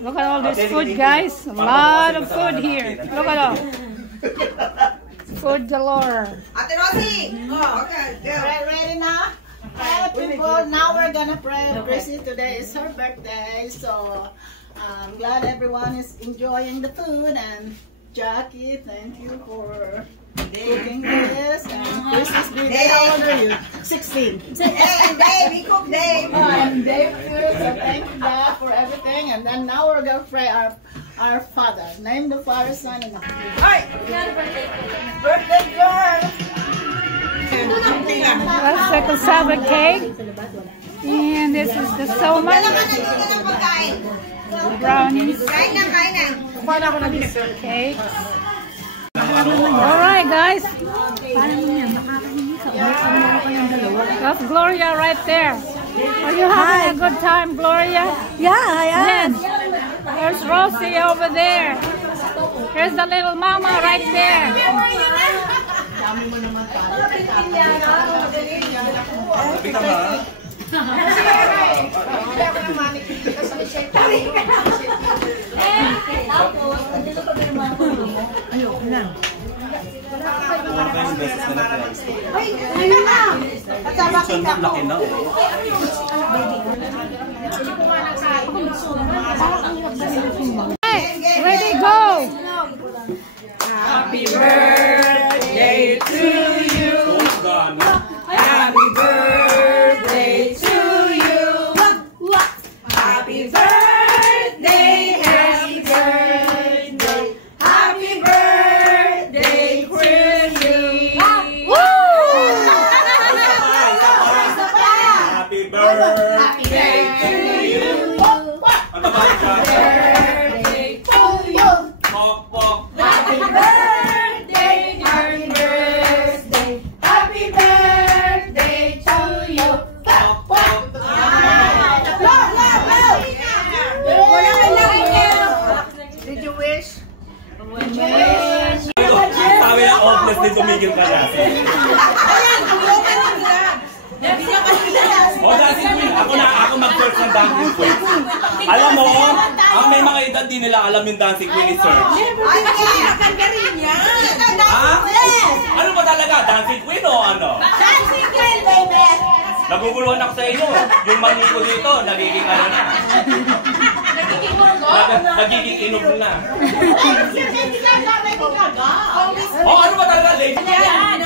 Look at all this food, guys. A lot of food here. Look at all. Food galore. Ate Rosie! Oh, okay. Ready now? Hi people, now we're gonna pray. Chrissy, today is her birthday, so I'm glad everyone is enjoying the food. And Jackie, thank you for cooking this. And Chrissy's birthday, how old are you? 16. And Dave, we cook Dave. And Dave too, so thank you God for everything. And then now we're gonna pray our Father. Name the Father, Son, and the Holy Spirit. Alright! Birthday girl! That's the cassava cake. And this is the soma. Brownies. Cake. Alright guys. That's Gloria right there. Are you having a good time, Gloria? Yeah, I am. Yes. There's Rosie over there. Here's the little mama right there. Hey, ready, go! Happy birthday to you. Happy birthday to you. Happy birthday, happy birthday. Happy birthday, Chrissy. Woo! Happy birthday to you. Happy birthday to you. Happy birthday, happy birthday. Happy birthday to you. Did you wish? Sabi na hopeless din tumigil ka na. O, dancing queen. Ako mag-search ng dancing queen. Alam mo, ang may mga edad di nila alam yung dancing queen ni search. Ay, nakakanda rin yan. Ha? Ano ba talaga? Dancing queen o ano? Dancing queen, baby. Naguguluhan ako sa inyo. Yung mani ko dito, nagiging ano na. Nagiging inom na. O, ano ba talaga? Lady? Yan.